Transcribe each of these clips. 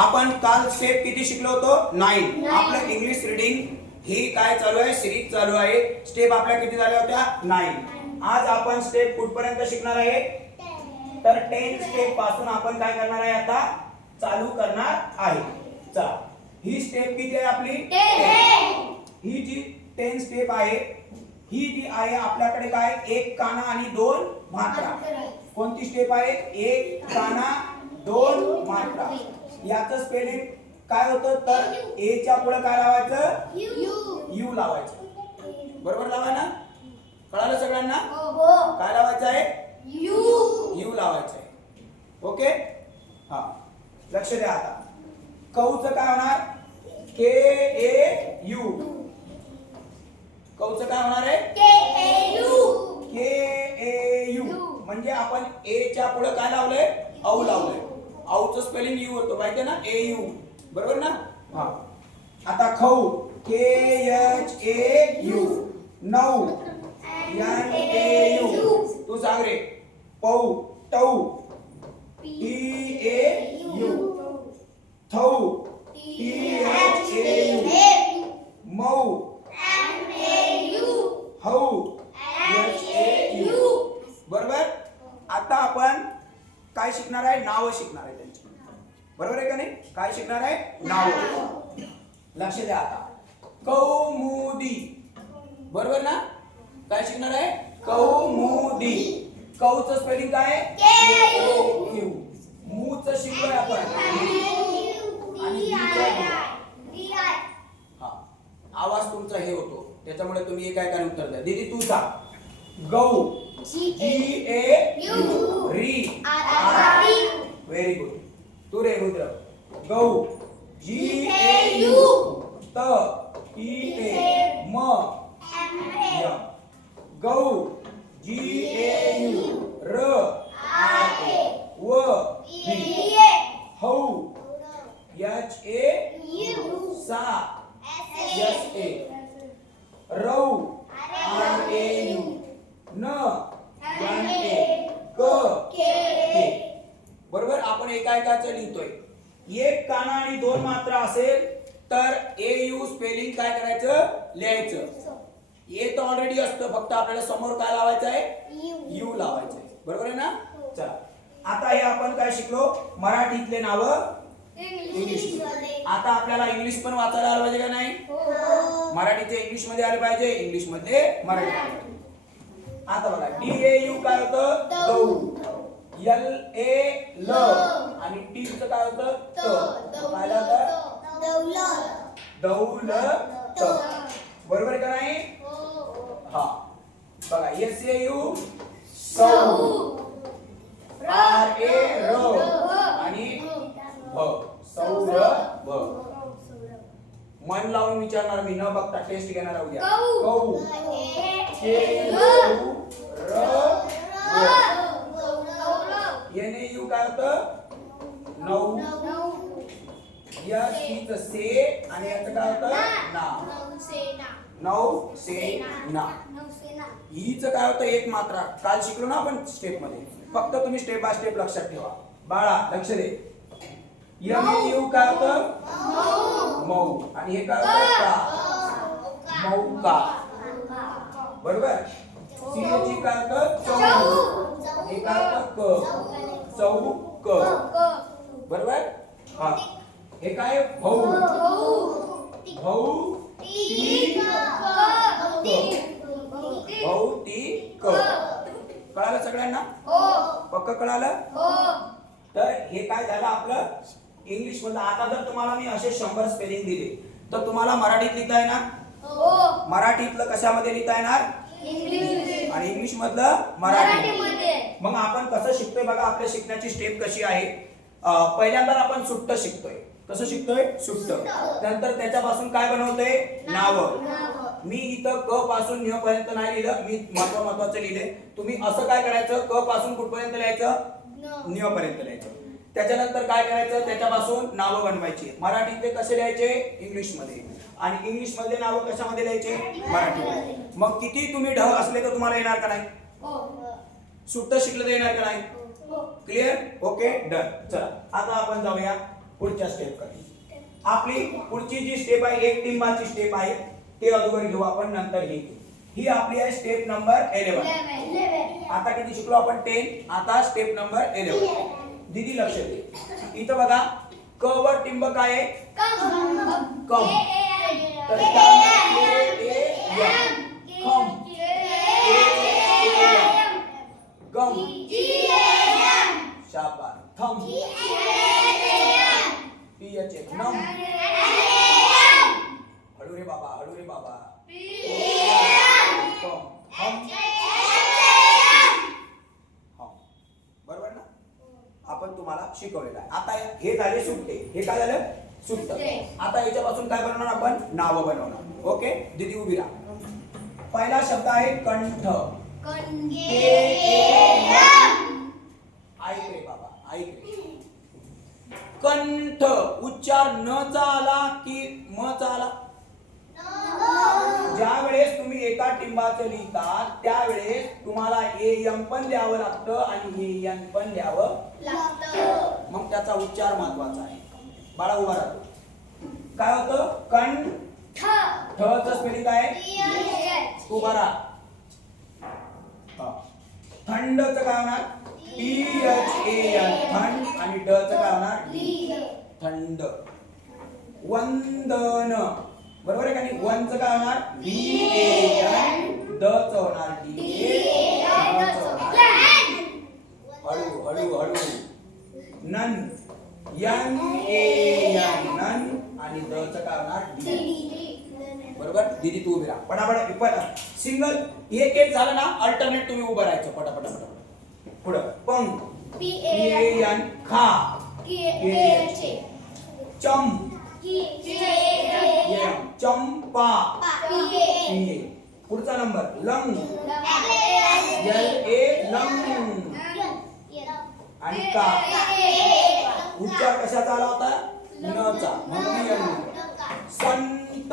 आपण काल स्टेप किती शिकलो होतो 9. आपलं इंग्लिश रीडिंग ही काय चालू आहे, सिरीज चालू आहे. स्टेप आपल्या किती झाल्या होत्या 9. आज आपण स्टेप कुठपर्यंत शिकणार आहे, तर 10 स्टेप पासून आपण काय करणार आहे आता चालू करणार आहे. चला ही स्टेप किती आहे आपली 10. ही जी 10 स्टेप आहे ही जी आहे आपल्याकडे काय एक काना आणि दोन मात्रा. कोणती स्टेप आहे, एक काना दोन मात्रा. याचं स्पेलिंग काय होतं, तर ए च्या पुढे काय लावायचं, यू लावायचं. बरोबर लावा ना, कळालं सगळ्यांना, काय लावायचं आहे, यू लावायचं आहे. ओके हा लक्ष द्या. आता कौचं काय होणार, के ए यू. कौचं काय होणार आहे, के ए यू. म्हणजे आपण ए च्या पुढे काय लावलंय, औ लावलंय. औचं स्पेलिंग यू होतं माहितीये ना, ए यू. बरोबर ना. हा आता खौ, के एच ए यू. नऊ, एन ए यू. तू सांग रे. पौ, टौ, टी ए यू. थौ, टी एच ए यू. मऊ, हौ, एच ए यू. बरोबर. आता आपण काय शिकणार आहे, नाव शिकणार आहे त्यांची. बरोबर आहे का नाही, काय शिकणार आहे, नाव. लक्ष द्या. आता कौमुदी. बरोबर ना, काय शिकणार आहे, कौमुदी. कौचं स्पेलिंग काय आहे, यू. मूचं शिकलोय आपण आणि हा आवाज तुमचा हे होतो त्याच्यामुळे तुम्ही एक काय उत्तर द्या. दीदी तू सांग. गौ, जी ए यू. री, आर. Very good. तू रे रुद्र. गौ, जी ए यू. त, टी ए म, य. गौ, जी ए यू. र, आर ए. व, वी. हौ, एच ए यू. सा, एस ए. रौ, आर ए यू. न, एन ए. क, के. बरोबर. आपण एकाएकाचं लिहितोय. एक काना आणि दोन मात्रा असेल तर ए यू स्पेलिंग काय करायचं, लिहायचं. ए तर ऑलरेडी असतं, फक्त आपल्याला समोर काय लावायचं आहे, यू लावायचं आहे. बरोबर आहे ना. चला आता हे आपण काय शिकलो, मराठीतले नाव इंग्लिश. आता आपल्याला इंग्लिश पण वाचायला आलं पाहिजे का नाही, मराठीचे इंग्लिश मध्ये आले पाहिजे, इंग्लिश मध्ये मराठी. आता बघा डी ए यू काय होतं, दौ. एल ए ल आणि टी चं काय होतं, त. काय होतं, दौलत. बरोबर का नाही. हा बघा एस ए यू सौ. आर ए र आणि भ, सौरभ. मन लावून विचारणार मी, न बघता टेस्ट घेणार आहोत. कौ, के यू र एन ए यू काय होतं, नऊ. यस टीचं से आणि याचं काय होतं, ना. नऊ से ना. हीचं काय होतं, एक मात्रा. काल शिकलो ना आपण स्टेप मध्ये. फक्त तुम्ही स्टेप बाय स्टेप लक्षात ठेवा. बाळा लक्ष दे. यम ए यू काय होतं, मऊ. आणि हे काय होतं, का. मौका. बरोबर. सी ए ची काय होतं, चौ. हे काय होतं, क. चौक. बरोबर. हा हे काय, भौ. भौ भौतिक. कळालं सगळ्यांना, पक्क कळालं. तर हे काय झालं आपलं इंग्लिश मधलं. आता जर तुम्हाला मी असे 100 स्पेलिंग दिले तर तुम्हाला मराठीत लिहिता येणार, मराठीतलं कशामध्ये लिहिता येणार, आणि इंग्लिश मधलं मराठी. मग आपण कसं शिकतोय बघा, आपल्या शिकण्याची स्टेप कशी आहे. पहिल्यांदा आपण सुट्ट शिकतोय. कसं शिकतोय, सुट्ट. नंतर त्याच्यापासून काय बनवतोय, नाव. मी इथं क पासून न्य पर्यंत नाही लिहिलं, मी महत्वाचं लिहिले. तुम्ही असं काय करायचं, क पासून कुठपर्यंत लिहायचं, न्य पर्यंत लिहायचं. त्याच्यानंतर काय करायचं, त्याच्यापासून नावं बनवायची. मराठीतले कसे लिहायचे, इंग्लिश मध्ये. आणि इंग्लिश मधले नावं कशामध्ये लिहायचे, मराठीमध्ये. मग किती तुम्ही ढ असले तर तुम्हाला येणार का नाही, सुट्ट शिकलं तर येणार का नाही. क्लिअर. Okay done. चला आता आपण जाऊया पुढच्या स्टेप कडे. आपली पुढची जी स्टेप आहे एक टिंबाची स्टेप आहे ते अगोदर घेऊ आपण नंतर ही आपली आहे स्टेप नंबर 11. आता किती शिकलो आपण 10. आता स्टेप नंबर 11. दीदी लक्ष दे. इथं बघा क वर टिंब काय आहे कम. तर गम शाबाश. थम पीएच नम. हळू रे बाबा हळू रे बाबा. बरोबर ना. आपण तुम्हाला शिकवलेलं आहे. आता हे झाले सुट्टे. हे काय झालं सुट्ट. आता याच्यापासून काय बनवणार आपण नाव बनवणार. ओके दीदी उभी राहा. पहिला शब्द आहे कंठ. ऐक रे बाबा ऐक रे. कंठ उच्चार न चा आला की म चा आला. ज्या वेळेस तुम्ही एका टिंबाचं लिहिता त्यावेळेस तुम्हाला एम पण लिहावं लागतं आणि एन पण लिहावं लागतं. मग त्याचा उच्चार महत्वाचा आहे. बाळा उभा राहतो. काय होतं कंठ. ठ चं स्पेलिंग काय उभा राहा. थंडचं काय होणार THAN थंड आणि ड चं काय होणार थंड. वंदन बरोबर आहे का नाही. वन चं काय होणार VAN द चं होणार DA. हळू हळू हळू. नन NAN नन आणि द चं काय होणार D. बरोबर दीदी तू उभी राहा. पटापट सिंगल एक एक झालं ना अल्टरनेट तुम्ही उभं राहायचं पटापट पुढं. पंख PAN खा. चम चंपा. पुढचा नंबर लंग LA लंग. आणि का उच्चार कशाचा आला होता न चा म्हणून संत.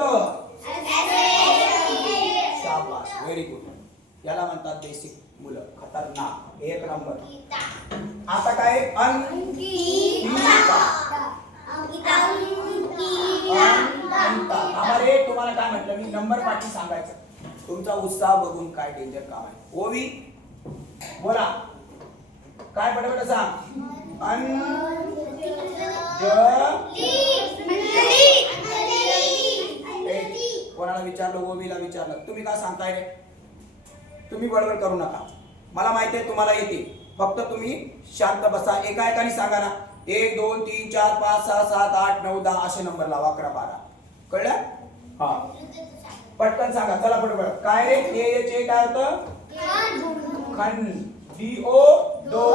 शाबास व्हेरी गुड. याला म्हणतात बेसिक मुलं खतरनाक एक नंबर. आता काय आम्हाला तुम्हाला काय म्हटलं मी नंबर पाठी सांगायचं. तुमचा उत्साह बघून काय डेंजर काम आहे. ओवी बोला काय पटापट सांग. कोणाला विचारलं ओवीला विचारलं तुम्ही काय सांगताय रे. तुम्ही बडबड करू नका. मला माहिती आहे तुम्हाला येते. फक्त तुम्ही शांत बसा. एका एकाने सांगा ना. 1 2 3 4 5 6 7 8 9 10 असे नंबर लावा. 11 12 कळलं. हा पटकन सांगा चला बडबड. काय रे हे काय होतं खंड DO दो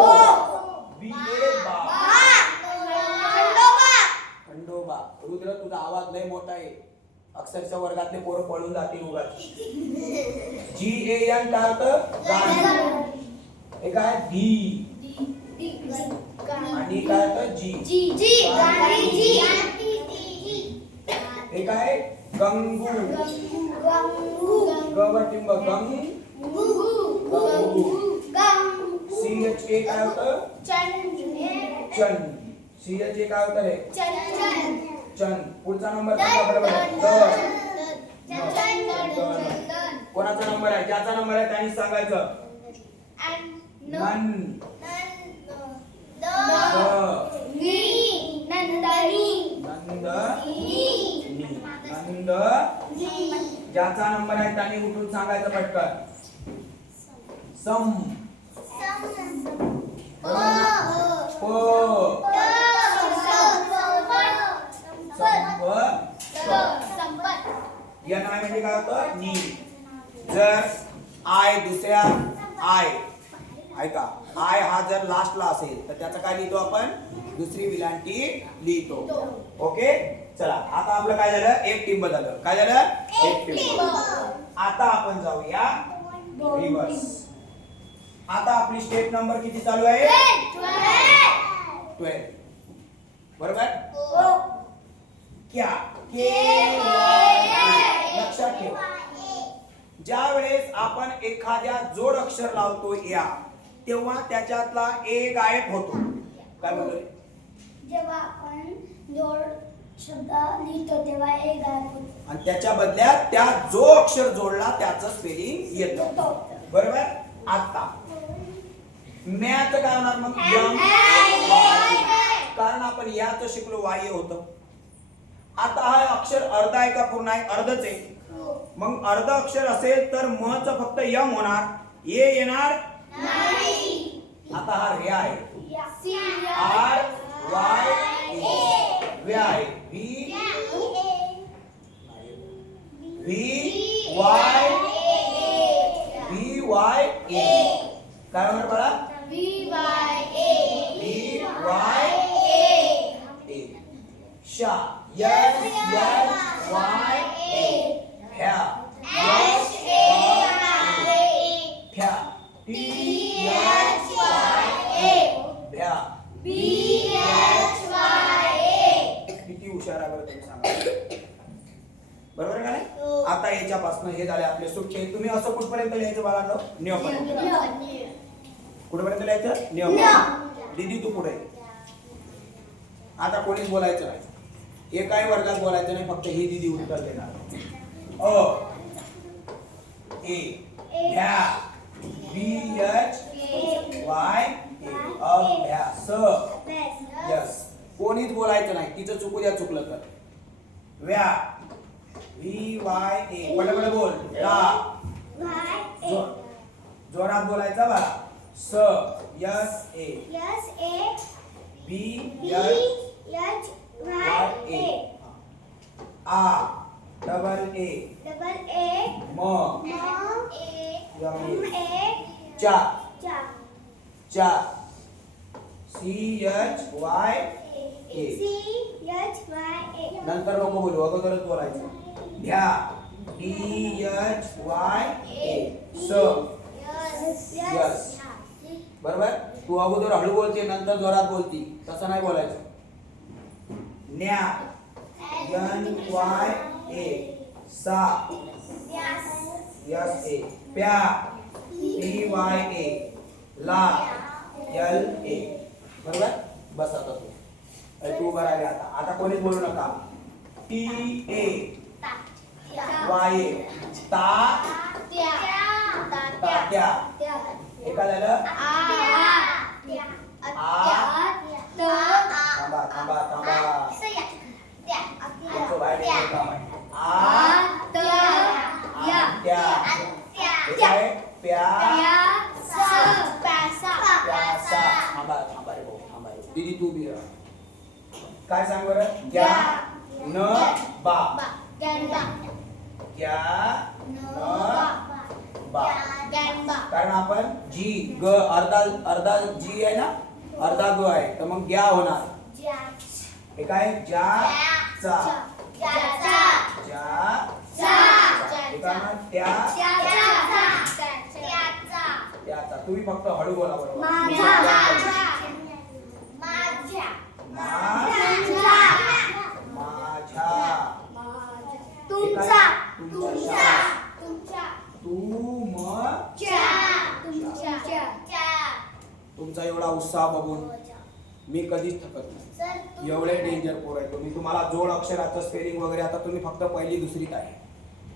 BA बा खंडोबा. रुद्र तुझा आवाज लय मोठा आहे. अक्षरशः वर्गातले पोरं पळून जातील उगाच. GAN काय होतं गाण. हे काय धी आणि काय होतं जी. हे काय गंगू. गवटिंब गंग CHA काय होतं चन. CHA काय होतं रे चन. पुढचा नंबर कोणाचा नंबर आहे ज्याचा नंबर आहे त्यांनी सांगायचं. नन नंद ज्याचा नंबर आहे त्यांनी उठून सांगायचं पटकन. सम या नाव म्हणजे काय होतं नी. जर आय दुसऱ्या आय ऐका आय हा जर लास्टला असेल तर त्याचं काय लिहितो आपण दुसरी विलांटी लिहितो. ओके चला आता आपलं काय झालं एक टिंब झालं. काय झालं एक टिंब. आता आपण जाऊया रिव्हर्स. आता आपली स्टेप नंबर किती चालू आहे 12 बरोबर. क्या लक्षात ठेवा ज्या वेळेस आपण एखाद्या जोड अक्षर लावतो या तेव्हा त्याच्यातला ए गायब होतो. काय बोलतोय जेव्हा आपण शब्द लिहितो तेव्हा ए गायब होतो. आणि त्याच्या बदल्यात त्या जो अक्षर जोडला त्याचं स्पेलिंग येतं. बरोबर. आता मॅचं काय होणार मग? यम. कारण आपण याचं शिकलो वाय होतं. आता हा अक्षर अर्धा आहे का पूर्ण आहे? अर्धच आहे. मग अर्ध अक्षर असेल तर म च फक्त यम होणार, ए येणार नाही. आता हा रे आहे, आर वाय ए. वे आहे V V Y V Y A. काय होणार बाळा? V Y A. शा यस यस वाय ए. ह्या यस फ्या टी एच वाय ए. भ्या किती हुशार आहे बरं तुम्ही सांगा. बरोबर का नाही? आता याच्यापासून हे झाले आपले सुटके. तुम्ही असं कुठपर्यंत लिहायचं बाळांनो? नियम कुठपर्यंत लिहायचं? नियम. दीदी तू पुढे. आता कोणीच बोलायचं नाही, एकाही वर्गात बोलायचं नाही, फक्त ही दीदी उत्तर देणार. अ ए भ्या बी एच वाय ए. अभ्यास. यस. कोणीच बोलायचं नाही, तिचं चुकू द्या चुकलं तर. व्या व्ही वाय ए. पटापट बोल. रा जोरात बोलायचा बा. स S A. B H Y A. आ डबल ए. म चा चा सी एच वाय ए. नंतर नको बोलू, अगोदरच बोलायचं. भ्या डी एच वाय ए. स यस. बरोबर. तू अगोदर हळू बोलते, नंतर जोरात बोलती, तसं नाही बोलायचं. न्या एन वाय ए. सा यस ए. प्या पी वाय ए. ला एल ए. बरोबर. बस आता तू उभा राहिले. आता कोणीच बोलू नका. टी ए वाय ए. ता तात्या. एका झालं. थांबा थांबा थांबा. तुमचं बाहेर निघायचं काम आहे. दीदी तू बी काय सांग बरं? ग्या न बा. ग्या न बा. कारण आपण जी ग अर्धा जी आहे ना, अर्धा ग आहे, तर मग ग्या होणार. हे काय? ज्या चा. त्याचा. तुम्ही फक्त हळू बोला बरोबर. तुमचा एवढा उत्साह बघून मी कधीच थकत नाही. एवढे डेंजर पोर आहे तुम्ही. तुम्हाला जोड अक्षराचं स्पेलिंग वगैरे आता तुम्ही फक्त पहिली दुसरीत आहे.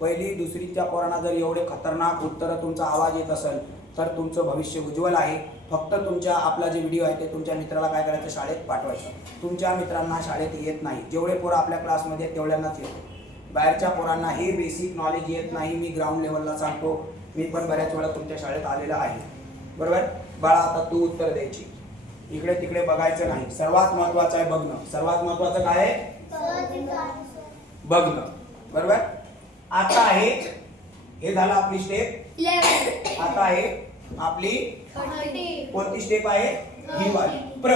पहिली दुसरीच्या पोरांना जर एवढे खतरनाक उत्तर तुमचा आवाज येत असेल तर तुमचं भविष्य उज्ज्वल आहे. फक्त तुमच्या आपला जे व्हिडिओ आहे ते तुमच्या मित्राला काय करायचं? शाळेत पाठवायचं. तुमच्या मित्रांना शाळेत येत नाही. जेवढे पोरं आपल्या क्लासमध्ये आहेत तेवढ्यांनाच येते. बाहेरच्या पोरांना हे बेसिक नॉलेज येत नाही. मी ग्राउंड लेवलला सांगतो, मी पण बऱ्याच वेळा तुमच्या शाळेत आलेला आहे. बरोबर. बाळा आता तू उत्तर द्यायची, इकडे तिकडे बघायचं नाही. सर्वात महत्वाचं आहे बघणं. सर्वात महत्वाचं काय आहे? बघणं. बरोबर. आता आहे हे झालं आपली स्टेप. आता आहे आपली कोणती स्टेप आहे? ही वाली. प्र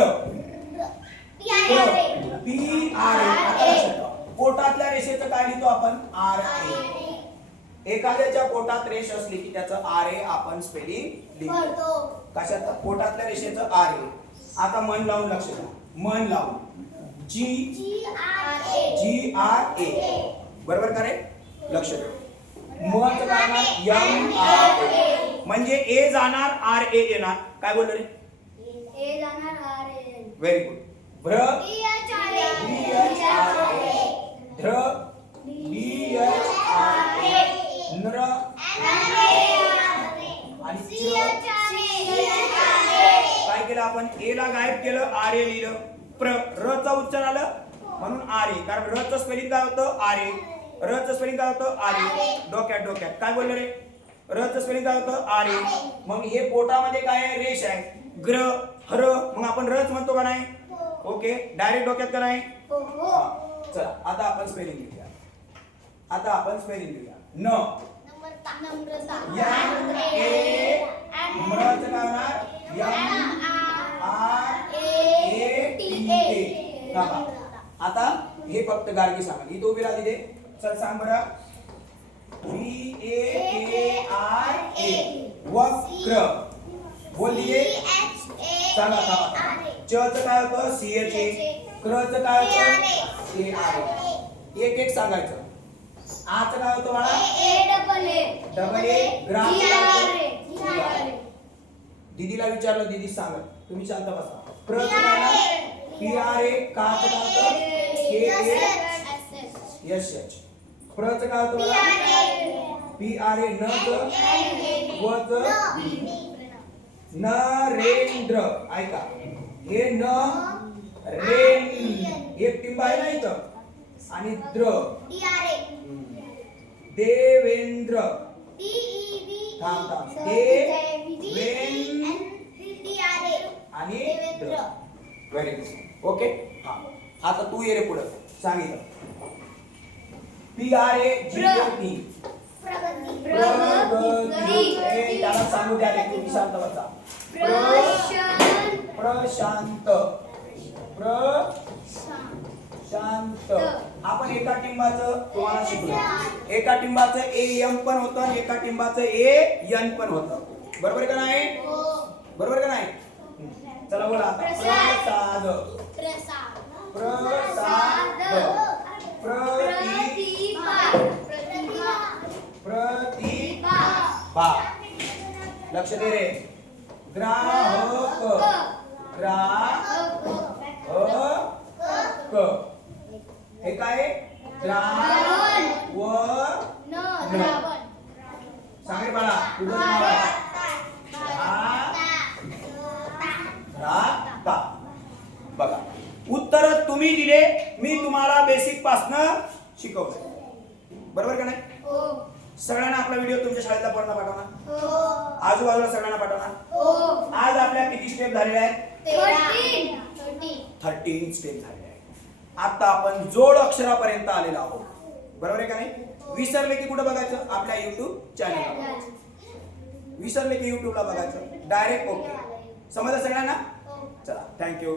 पी आर ए. पोटातल्या रेषेचं काय लिहितो आपण? R A. एखाद्याच्या पोटात रेष असली की त्याचं आर ए आपण स्पेलिंग लिहितो. कशात? पोटातल्या रेषेचं आर ए. आता मन लावून लक्ष द्या. मन लावून जी आर ए. बरोबर का रे? लक्ष द्या. म चं काय? M R A. म्हणजे ए जाणार आर ए येणार. काय बोललो रे? ए जाणार आर ए. Very good. भ्र B H R A. Arya लिहिलं. रचं उच्चार आलं म्हणून आर्य, कारण रचं स्पेलिंग काय होतं आर्य. रचं स्पेलिंग काय होतं आर्य. डोक्यात काय बोलले रे, रचं स्पेलिंग काय होतं आर्य. मग हे पोटामध्ये काय आहे, रेष आहे, ग्र हर, मग आपण रच म्हणतो का नाही. ओके, डायरेक्ट डोक्यात का नाही. चला आता आपण स्पेलिंग लिहूया. न आता हे फक्त गार्गी सांगा. इथं उभी राहा तिथे. चल सांग बरं. VAKRA वक्र. बोल दिले. सांगा थांबा. च चं काय होतं CH. क्र चं काय होतं AR. एक एक सांगायचं. आ चं काय होतं बाळा डबल ए. ग्रा दीदीला विचारलं, दीदी सांगा. तुम्ही शांत बसा. प्र चं काय ना PRA. का चं काय होतं KASH. प्र चं काय होतं बाळा PRA. न चं व चं नरेंद्र. ऐका, हे न रेन एक टिंब आहे ना इथं, आणि द्र देवेंद्र. थांब आणि द्र. Very good. ओके, हा आता तू ये रे पुढे. सांगितलं PRAGAT प्रगती. त्याला सांगू द्या रे, तुम्ही शांत बसा. प्रशांत. आपण एका टिंबाचं तुम्हाला शिकलो. एका टिंबाचं AM पण होतं आणि एका टिंबाचं AN पण होतं. बरोबर का नाही. बरोबर का नाही. चला बोला आता. प्रसाद. प्रतिभा. लक्ष दे रे. ग्राहक. हे काय द्रावण. सांग रे बाळा, तुझं नाव आहे राता. बघा उत्तर तुम्ही दिले, मी तुम्हाला बेसिक पासनं शिकवलं. बरोबर का नाही. सगळ्यांना आपला व्हिडिओ तुमच्या शाळेतला पूर्ण पाठवणार. आजूबाजूला सगळ्यांना पाठवणार. आज आपल्या किती स्टेप झालेल्या आहेत 13 स्टेप झालेल्या आहेत. आता आपण जोड अक्षरापर्यंत आलेलो आहोत. बरोबर आहे का नाही. विसरले की कुठे बघायचं, आपल्या YouTube चॅनलला. विसरले की YouTube ला बघायचं डायरेक्ट. ओके, समजलं सगळ्यांना. चला, थँक्यू.